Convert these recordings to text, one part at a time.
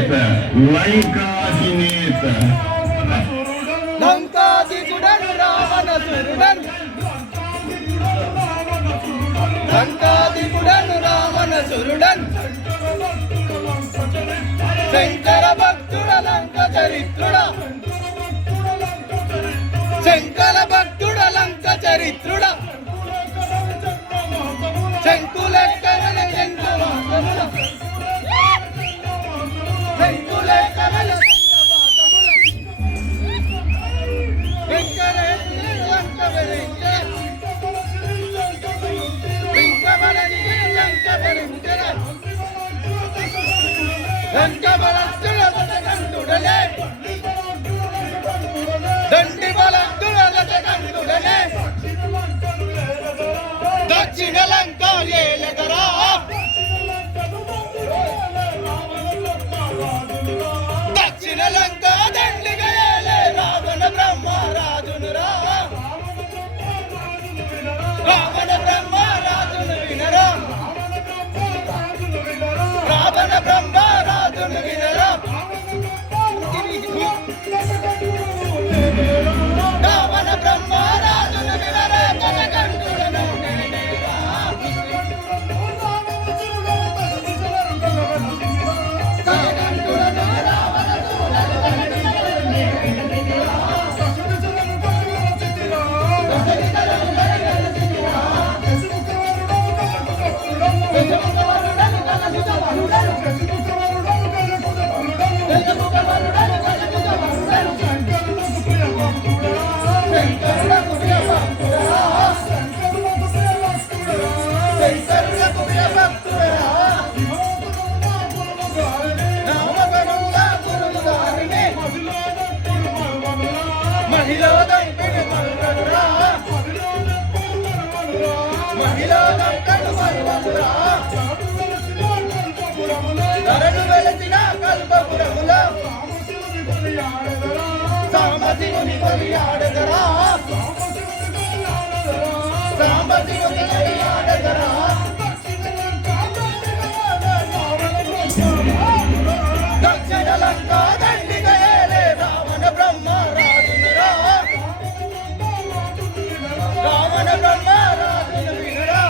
నేత లంకాధినేత లంకాధికుడను రావణసురుడను లంకాధికుడను రావణసురుడను శంకర భక్తుడ లంక చరిత్రుడ శంకర భక్తుడ లంక చరిత్రుడ శంకులెక్కవల శంకువాసముల శంకులెక్కవల దండి బలంతుడలే దక్షిణ లంక ఏలగరా దక్షిణ లంక దండిగా ఏలే రావణ బ్రహ్మరాజునురా రావణ బ్రహ్మరాజును వినరా రావణ బ్రహ్మరాజును వినరా రావణ బ్రహ్మరాజును వినరా కనకంఠుడను నేనేరా కనకంఠుడను ధరణు వెలసిన కల్పపురముల సాంబశివుని కొనియాడెదరా సాంబశివుని కొనియాడెదరా దక్షిణ లంక దండిగా ఏలే రావణ బ్రహ్మరాజునురా రావణ బ్రహ్మరాజును వినరా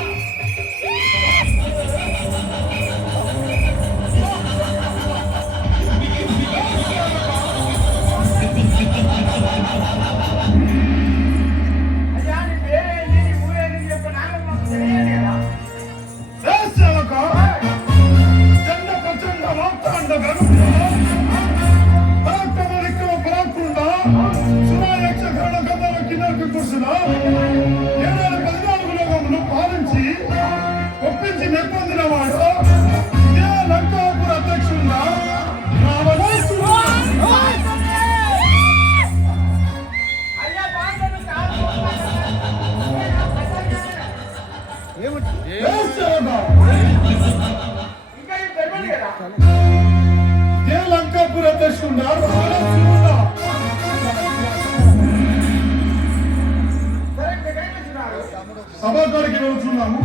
పాలించి ఒప్పించి నెప్పొందినవాడు లంకాపుర అధ్యక్షుడుగా లంకాపుర అధ్యక్షుడుగా సభాకారికి వెళ్తున్నాము.